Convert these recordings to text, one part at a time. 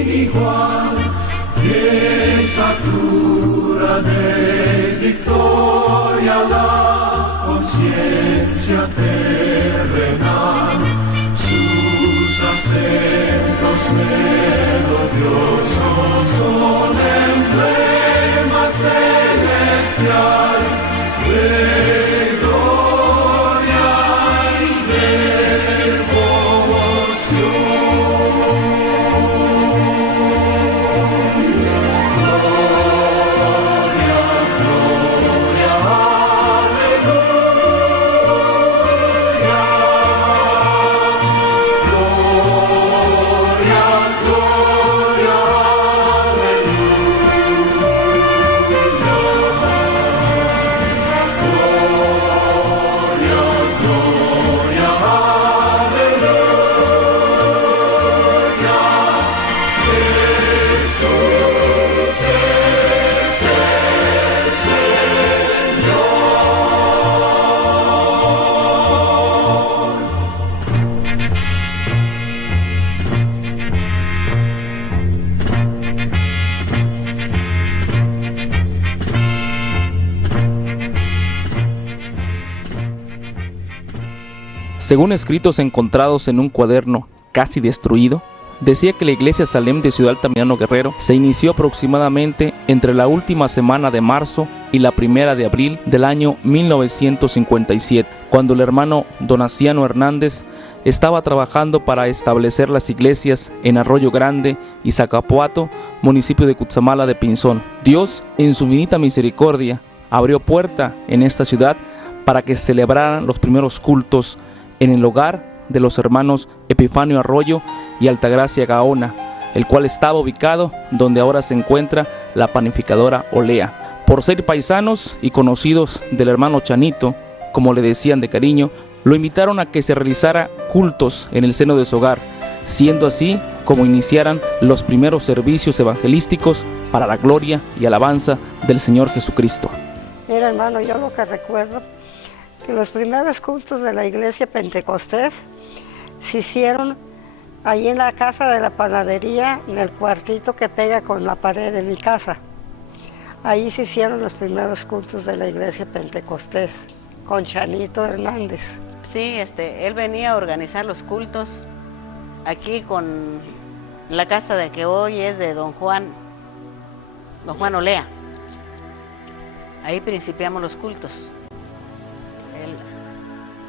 sin igual, que satura de victoria la conciencia terrenal, sus acentos melodiosos son emblema celestial de gloria y devoción. Según escritos encontrados en un cuaderno casi destruido, decía que la iglesia Salem de Ciudad Altamirano Guerrero se inició aproximadamente entre la última semana de marzo y la primera de abril del año 1957, cuando el hermano Donaciano Hernández estaba trabajando para establecer las iglesias en Arroyo Grande y Zacapuato, municipio de Cutzamala de Pinzón. Dios, en su infinita misericordia, abrió puerta en esta ciudad para que se celebraran los primeros cultos en el hogar de los hermanos Epifanio Arroyo y Altagracia Gaona, el cual estaba ubicado donde ahora se encuentra la panificadora Olea. Por ser paisanos y conocidos del hermano Chanito, como le decían de cariño, lo invitaron a que se realizara cultos en el seno de su hogar, siendo así como iniciaran los primeros servicios evangelísticos para la gloria y alabanza del Señor Jesucristo. Mira, hermano, yo lo que recuerdo que los primeros cultos de la iglesia Pentecostés se hicieron ahí en la casa de la panadería, en el cuartito que pega con la pared de mi casa. Ahí se hicieron los primeros cultos de la iglesia Pentecostés, con Chanito Hernández. Sí, él venía a organizar los cultos aquí con la casa de que hoy es de don Juan Olea. Ahí principiamos los cultos.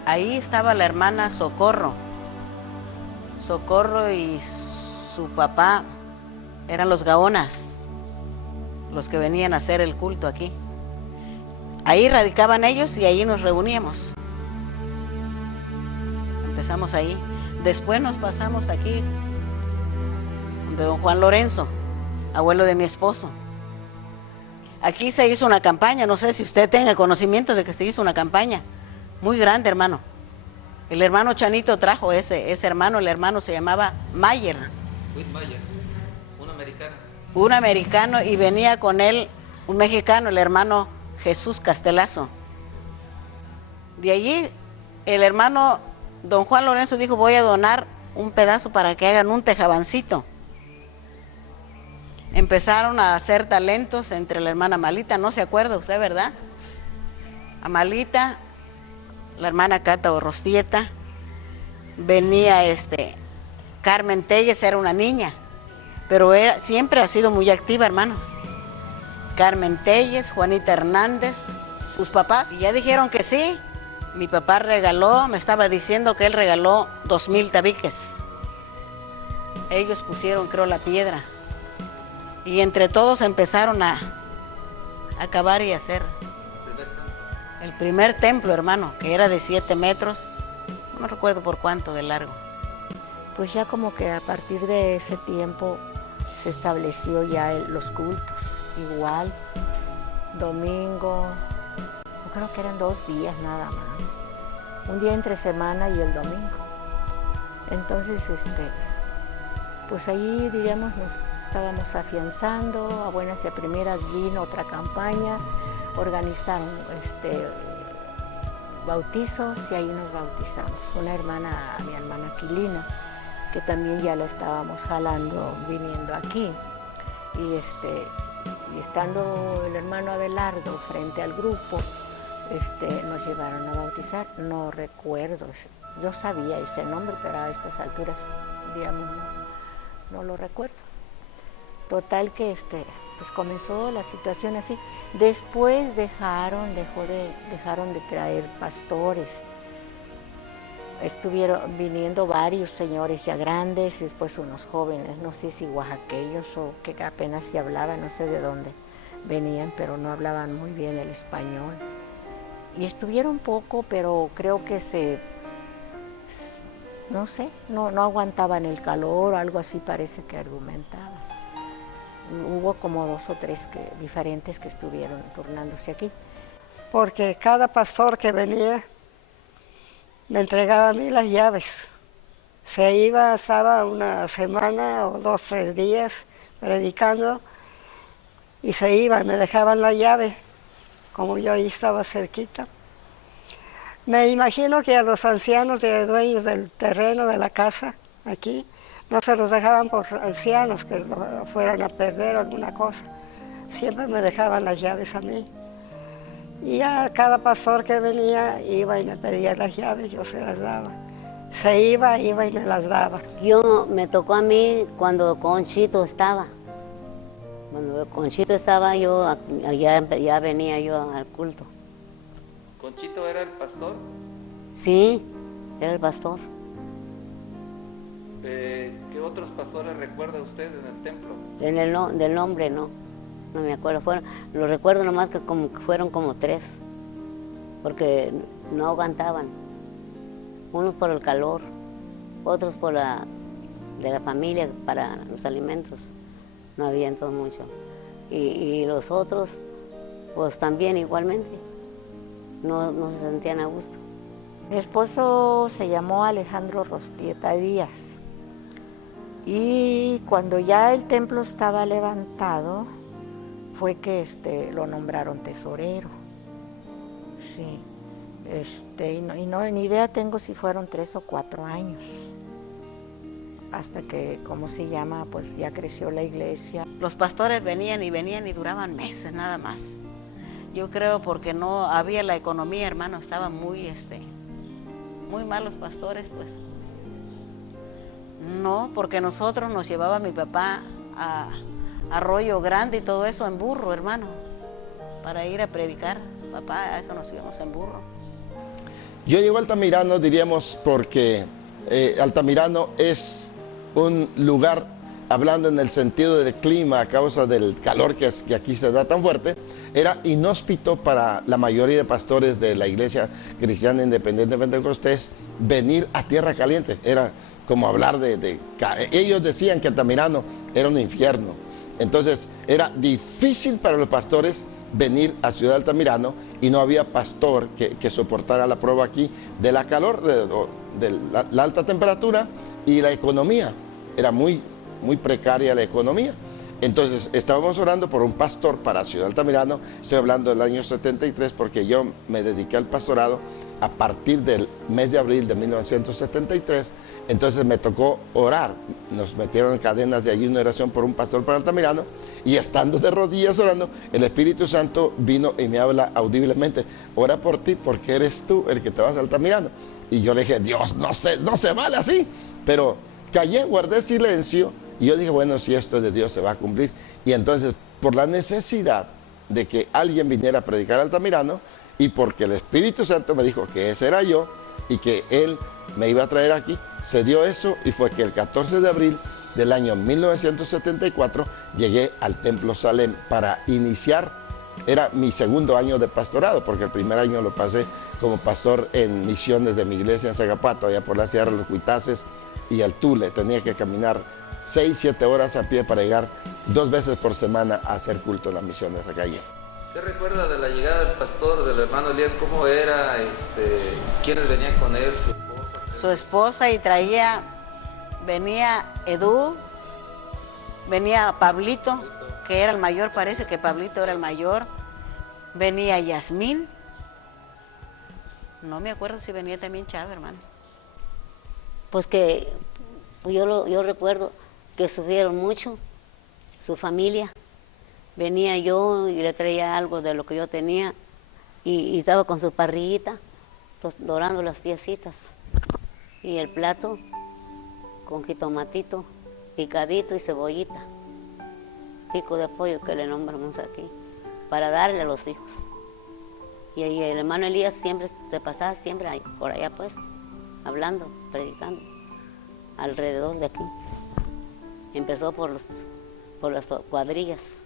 Ahí estaba la hermana Socorro y su papá eran los Gaonas, los que venían a hacer el culto aquí. Ahí radicaban ellos y ahí nos reuníamos. Empezamos ahí. Después nos pasamos aquí de don Juan Lorenzo, abuelo de mi esposo. Aquí se hizo una campaña, no sé si usted tenga conocimiento de que se hizo una campaña muy grande, hermano. El hermano Chanito trajo ese hermano, el hermano se llamaba Mayer. Mayer, un americano. Un americano, y venía con él un mexicano, el hermano Jesús Castelazo. De allí el hermano don Juan Lorenzo dijo, voy a donar un pedazo para que hagan un tejabancito. Empezaron a hacer talentos entre la hermana Amalita, no se acuerda usted, ¿verdad? Amalita, la hermana Cata Orrostieta, venía Carmen Telles, era una niña, pero siempre ha sido muy activa, hermanos. Carmen Telles, Juanita Hernández, sus papás, y ya dijeron que sí. Mi papá regaló, me estaba diciendo que él regaló 2,000 tabiques. Ellos pusieron, creo, la piedra. Y entre todos empezaron a acabar y hacer el primer templo, hermano, que era de 7 metros, no me recuerdo por cuánto de largo. Pues ya como que a partir de ese tiempo se estableció ya los cultos, igual, domingo, yo creo que eran 2 días nada más, un día entre semana y el domingo. Entonces, pues ahí, diríamos, nos estábamos afianzando, a buenas y a primeras vino otra campaña, organizaron bautizos y ahí nos bautizamos. Una hermana, mi hermana Aquilina, que también ya la estábamos jalando viniendo aquí. Y estando el hermano Abelardo frente al grupo, nos llevaron a bautizar. No recuerdo, yo sabía ese nombre, pero a estas alturas, digamos, no lo recuerdo. Total que pues comenzó la situación así. Después dejaron de traer pastores. Estuvieron viniendo varios señores ya grandes y después unos jóvenes, no sé si oaxaqueños o que apenas se hablaban, no sé de dónde venían, pero no hablaban muy bien el español. Y estuvieron poco, pero creo que no sé, no aguantaban el calor, algo así parece que argumentaban. Hubo como 2 o 3 diferentes que estuvieron turnándose aquí. Porque cada pastor que venía me entregaba a mí las llaves. Se iba, estaba una semana o 2, 3 días predicando y se iba, me dejaban la llave, como yo ahí estaba cerquita. Me imagino que a los ancianos dueños del terreno, de la casa, aquí, no se los dejaban por ancianos que lo fueran a perder alguna cosa. Siempre me dejaban las llaves a mí. Y a cada pastor que venía iba y me pedía las llaves, yo se las daba. Se iba y me las daba. Me tocó a mí cuando Conchito estaba. Cuando Conchito estaba, ya venía yo al culto. ¿Conchito era el pastor? Sí, era el pastor. ¿Qué otros pastores recuerda usted en el templo? Del nombre no me acuerdo. Lo recuerdo nomás que fueron como 3, porque no aguantaban. Unos por el calor, otros de la familia para los alimentos. No había entonces mucho. Y los otros, pues también igualmente, no se sentían a gusto. Mi esposo se llamó Alejandro Rostieta Díaz. Y cuando ya el templo estaba levantado, fue que lo nombraron tesorero. Sí. Ni idea tengo si fueron 3 o 4 años. Hasta que, ¿cómo se llama? Pues ya creció la iglesia. Los pastores venían y duraban meses nada más. Yo creo porque no había la economía, hermano, estaban muy mal los pastores, pues. No, porque nosotros nos llevaba mi papá a Arroyo Grande y todo eso en burro, hermano, para ir a predicar. Papá, a eso nos íbamos en burro. Yo llego a Altamirano, diríamos, porque Altamirano es un lugar, hablando en el sentido del clima, a causa del calor que aquí se da tan fuerte, era inhóspito para la mayoría de pastores de la Iglesia Cristiana Independiente de Pentecostés venir a tierra caliente. Era como hablar ellos decían que Altamirano era un infierno. Entonces era difícil para los pastores venir a Ciudad Altamirano y no había pastor que soportara la prueba aquí de la calor, de la alta temperatura y la economía. Era muy precaria la economía. Entonces estábamos orando por un pastor para Ciudad Altamirano. Estoy hablando del año 73 porque yo me dediqué al pastorado a partir del mes de abril de 1973. Entonces me tocó orar. Nos metieron en cadenas de ayuno y oración por un pastor para Altamirano, y estando de rodillas orando, el Espíritu Santo vino y me habla audiblemente: ora por ti porque eres tú el que te vas a Altamirano. Y yo le dije: Dios, no se vale así. Pero callé, guardé silencio, y yo dije: bueno, si esto es de Dios se va a cumplir. Y entonces, por la necesidad de que alguien viniera a predicar a Altamirano, y porque el Espíritu Santo me dijo que ese era yo y que Él me iba a traer aquí, se dio eso, y fue que el 14 de abril del año 1974 llegué al Templo Salem para iniciar. Era mi segundo año de pastorado, porque el primer año lo pasé como pastor en misiones de mi iglesia en Zagapato, allá por la Sierra de los Huitaces y el Tule. Tenía que caminar 6, 7 horas a pie para llegar 2 veces por semana a hacer culto en las misiones a calles. ¿Qué recuerda de la llegada del pastor, del hermano Elías? ¿Cómo era? ¿Quiénes venían con él? ¿Su esposa? Su esposa, y venía Edu, venía Pablito, que era el mayor, parece que Pablito era el mayor. Venía Yasmín. No me acuerdo si venía también Chava, hermano. Pues que Pues yo recuerdo que sufrieron mucho, su familia. Venía yo y le traía algo de lo que yo tenía y estaba con su parrillita, dorando las tiesitas. Y el plato con jitomatito, picadito y cebollita. Pico de pollo que le nombramos aquí, para darle a los hijos. Y ahí el hermano Elías siempre se pasaba siempre ahí, por allá pues, hablando, predicando, alrededor de aquí. Empezó por las cuadrillas.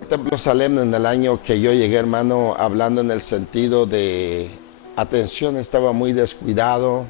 El Templo Salem, en el año que yo llegué, hermano, hablando en el sentido de atención, estaba muy descuidado.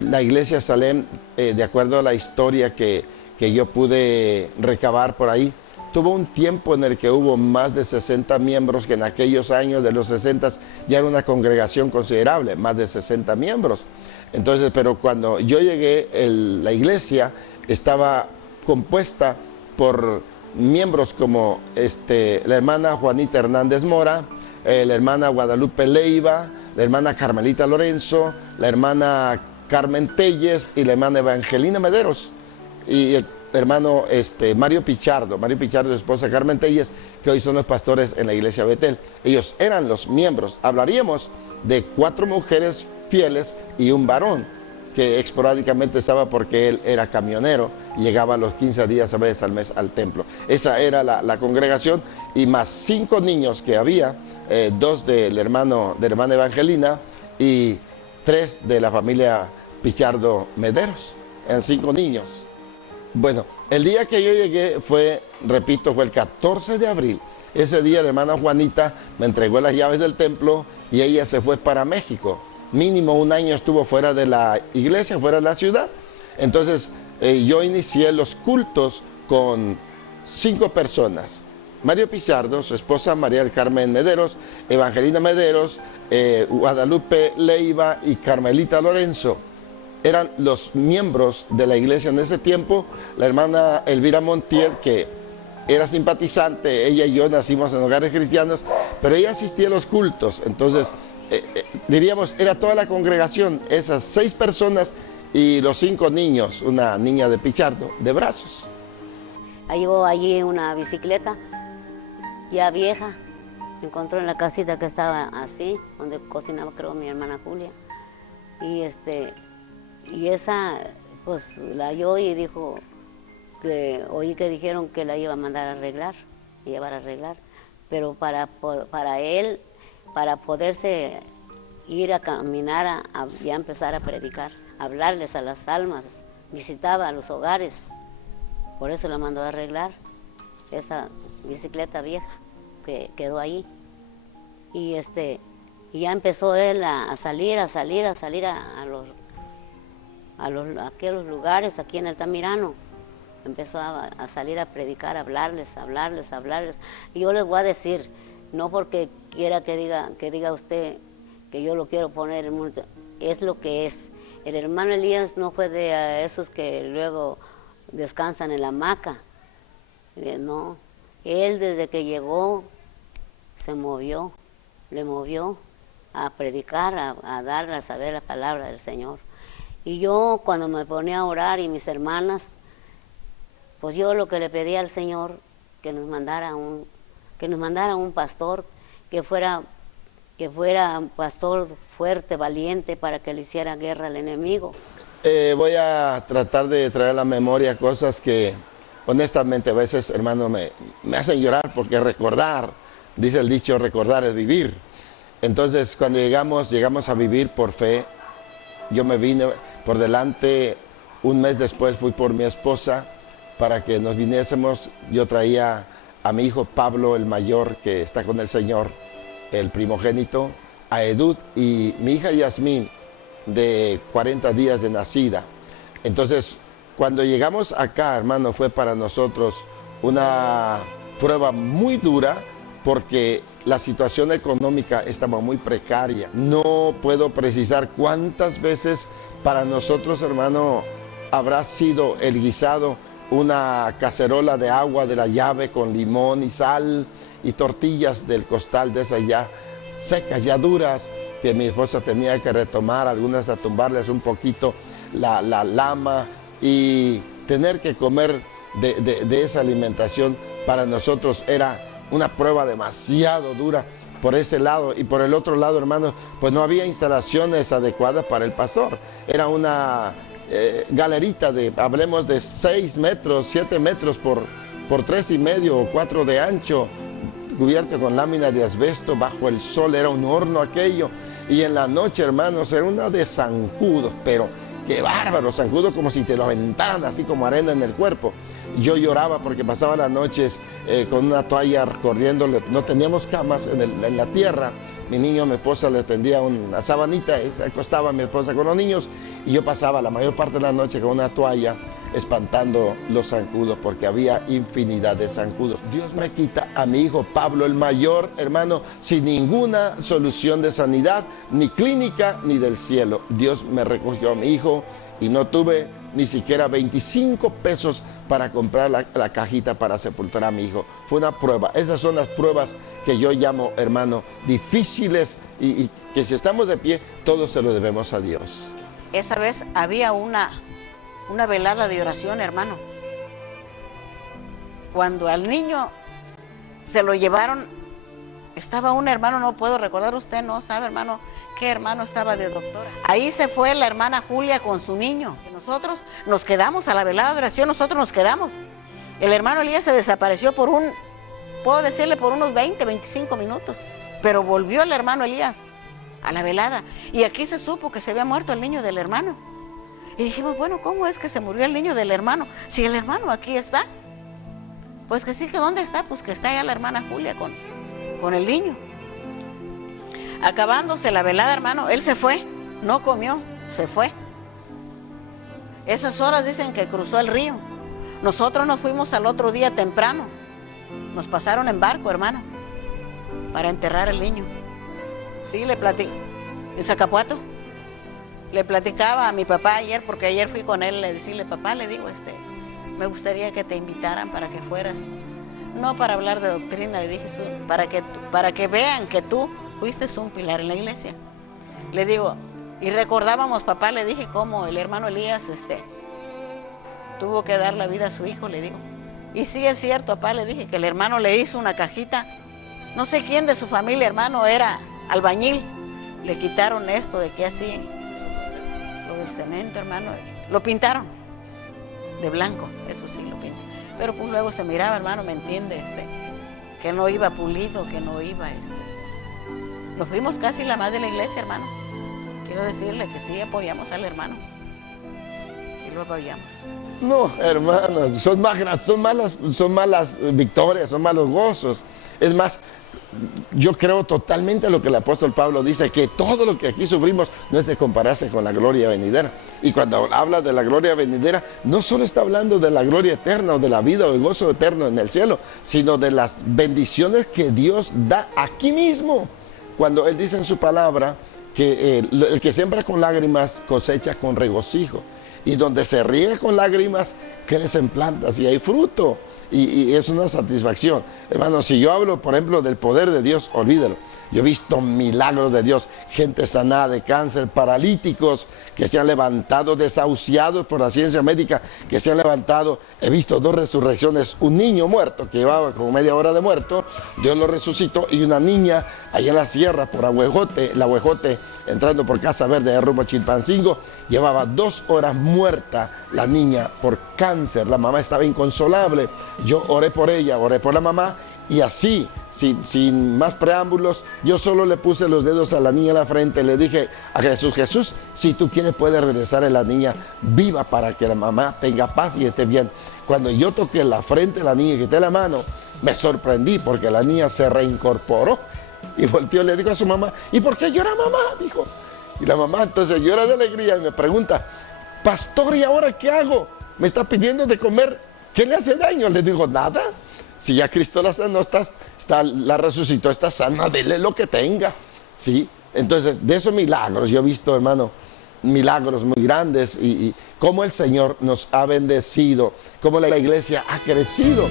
La iglesia Salem, de acuerdo a la historia que yo pude recabar por ahí, tuvo un tiempo en el que hubo más de 60 miembros, que en aquellos años de los 60 ya era una congregación considerable, más de 60 miembros. Entonces, pero cuando yo llegué, la iglesia estaba compuesta por miembros como la hermana Juanita Hernández Mora, la hermana Guadalupe Leiva, la hermana Carmelita Lorenzo, la hermana Carmen Telles y la hermana Evangelina Mederos, y el hermano Mario Pichardo, su esposa Carmen Telles, que hoy son los pastores en la iglesia Betel. Ellos eran los miembros. Hablaríamos de 4 mujeres fieles y un varón que esporádicamente estaba porque él era camionero y llegaba los 15 días a veces al mes al templo. Esa era la congregación, y más 5 niños que había, 2 de la hermana Evangelina y 3 de la familia Pichardo Mederos. Eran 5 niños. Bueno, el día que yo llegué fue, repito, fue el 14 de abril. Ese día la hermana Juanita me entregó las llaves del templo y ella se fue para México. Mínimo un año estuvo fuera de la iglesia, fuera de la ciudad. Entonces yo inicié los cultos con 5 personas. Mario Pichardo, su esposa María del Carmen Mederos, Evangelina Mederos, Guadalupe Leiva y Carmelita Lorenzo. Eran los miembros de la iglesia en ese tiempo. La hermana Elvira Montiel, que era simpatizante, ella y yo nacimos en hogares cristianos, pero ella asistía a los cultos. Entonces, diríamos, era toda la congregación, esas 6 personas y los 5 niños, una niña de Pichardo, de brazos. Ahí llevó allí una bicicleta, ya vieja, encontró en la casita que estaba así, donde cocinaba creo mi hermana Julia. Y esa, pues la halló y dijo que oí que dijeron que la iba a mandar a arreglar, llevar a arreglar, pero para él, para poderse ir a caminar, ya empezar a predicar, hablarles a las almas, visitaba a los hogares, por eso la mandó a arreglar, esa bicicleta vieja que quedó ahí. Y ya empezó él a salir a aquellos lugares aquí en Altamirano. Empezó a salir a predicar, a hablarles. Y yo les voy a decir, no porque quiera que diga usted que yo lo quiero poner en mucho, es lo que es. El hermano Elías no fue de esos que luego descansan en la hamaca. No, él desde que llegó le movió a predicar, a dar a saber la palabra del Señor. Y yo cuando me ponía a orar y mis hermanas, pues yo lo que le pedía al Señor, que nos mandara un pastor, que fuera un pastor fuerte, valiente, para que le hiciera guerra al enemigo. Voy a tratar de traer a la memoria cosas que honestamente a veces, hermano, me hacen llorar, porque recordar, dice el dicho, recordar es vivir. Entonces cuando llegamos a vivir por fe. Yo me vine por delante, un mes después fui por mi esposa para que nos viniésemos. Yo traía a mi hijo Pablo, el mayor, que está con el Señor, el primogénito, a Edud, y mi hija Yasmín, de 40 días de nacida. Entonces, cuando llegamos acá, hermano, fue para nosotros una prueba muy dura, porque la situación económica estaba muy precaria. No puedo precisar cuántas veces para nosotros, hermano, habrá sido el guisado una cacerola de agua de la llave con limón y sal y tortillas del costal, de esas ya secas, ya duras, que mi esposa tenía que retomar, algunas a tumbarles un poquito la lama y tener que comer de esa alimentación para nosotros era una prueba demasiado dura por ese lado. Y por el otro lado, hermanos, pues no había instalaciones adecuadas para el pastor. Era una galerita hablemos de 6 metros, 7 metros por 3,5 o 4 de ancho, cubierto con láminas de asbesto, bajo el sol. Era un horno aquello. Y en la noche, hermanos, era una de zancudos, pero qué bárbaro, zancudos como si te lo aventaran así como arena en el cuerpo. Yo lloraba porque pasaba las noches con una toalla corriendo. No teníamos camas en la tierra. Mi niño, mi esposa le tendía una sabanita y se acostaba mi esposa con los niños, y yo pasaba la mayor parte de la noche con una toalla espantando los zancudos, porque había infinidad de zancudos. Dios me quita a mi hijo Pablo, el mayor, hermano, sin ninguna solución de sanidad, ni clínica, ni del cielo. Dios me recogió a mi hijo y no tuve ni siquiera 25 pesos para comprar la cajita para sepultar a mi hijo. Fue una prueba. Esas son las pruebas que yo llamo, hermano, difíciles, y que si estamos de pie, todo se lo debemos a Dios. Esa vez había una velada de oración, hermano. Cuando al niño se lo llevaron, estaba un hermano, no puedo recordar, usted no sabe, hermano, qué hermano estaba de doctora. Ahí se fue la hermana Julia con su niño. Nosotros nos quedamos a la velada de oración, nosotros nos quedamos. El hermano Elías se desapareció puedo decirle, por unos 20, 25 minutos. Pero volvió el hermano Elías a la velada. Y aquí se supo que se había muerto el niño del hermano. Y dijimos, bueno, ¿cómo es que se murió el niño del hermano? Si el hermano aquí está. Pues que sí, que ¿dónde está? Pues que está allá la hermana Julia con el niño. Acabándose la velada, hermano, él se fue, no comió, se fue. Esas horas dicen que cruzó el río. Nosotros nos fuimos al otro día temprano. Nos pasaron en barco, hermano, para enterrar al niño. Sí, le platicé. En Zacapuato. Le platicaba a mi papá ayer, porque ayer fui con él, le decirle, papá, le digo, me gustaría que te invitaran para que fueras. No para hablar de doctrina, le dije, para que vean que tú fuiste un pilar en la iglesia. Le digo, y recordábamos, papá, le dije, cómo el hermano Elías tuvo que dar la vida a su hijo, le digo. Y sí es cierto, papá, le dije que el hermano le hizo una cajita. No sé quién de su familia, hermano, era albañil. Le quitaron esto de que así, lo del cemento, hermano, lo pintaron de blanco, eso sí lo pintaron. Pero pues luego se miraba, hermano, ¿me entiende? Que no iba pulido, que no iba, Nos fuimos casi la más de la iglesia, hermano. Quiero decirle que sí apoyamos al hermano. Sí lo apoyamos. No, hermanos, son malas victorias, son malos gozos. Es más, yo creo totalmente lo que el apóstol Pablo dice, que todo lo que aquí sufrimos no es de compararse con la gloria venidera. Y cuando habla de la gloria venidera, no solo está hablando de la gloria eterna o de la vida o el gozo eterno en el cielo, sino de las bendiciones que Dios da aquí mismo. Cuando Él dice en su palabra que el que siembra con lágrimas cosecha con regocijo. Y donde se riega con lágrimas, crecen plantas y hay fruto. Y es una satisfacción. Hermano, si yo hablo, por ejemplo, del poder de Dios, olvídalo. Yo he visto milagros de Dios, gente sanada de cáncer, paralíticos que se han levantado, desahuciados por la ciencia médica, que se han levantado. He visto 2 resurrecciones, un niño muerto, que llevaba como media hora de muerto, Dios lo resucitó, y una niña allá en la sierra, por la Huejote, entrando por Casa Verde, de rumbo a Chilpancingo, llevaba 2 horas muerta la niña por cáncer. La mamá estaba inconsolable. Yo oré por ella, oré por la mamá, y así, sin más preámbulos, yo solo le puse los dedos a la niña en la frente, le dije a Jesús, Jesús, si tú quieres puedes regresar a la niña viva para que la mamá tenga paz y esté bien. Cuando yo toqué la frente de la niña y quité la mano, me sorprendí porque la niña se reincorporó y volteó y le dijo a su mamá, ¿y por qué llora mamá? Dijo. Y la mamá entonces llora de alegría y me pregunta, pastor, ¿y ahora qué hago? Me está pidiendo de comer, ¿qué le hace daño? Le digo, nada. Si ya Cristo la sanó, la resucitó, está sana, dele lo que tenga. ¿Sí? Entonces, de esos milagros, yo he visto, hermano, milagros muy grandes y cómo el Señor nos ha bendecido, cómo la iglesia ha crecido.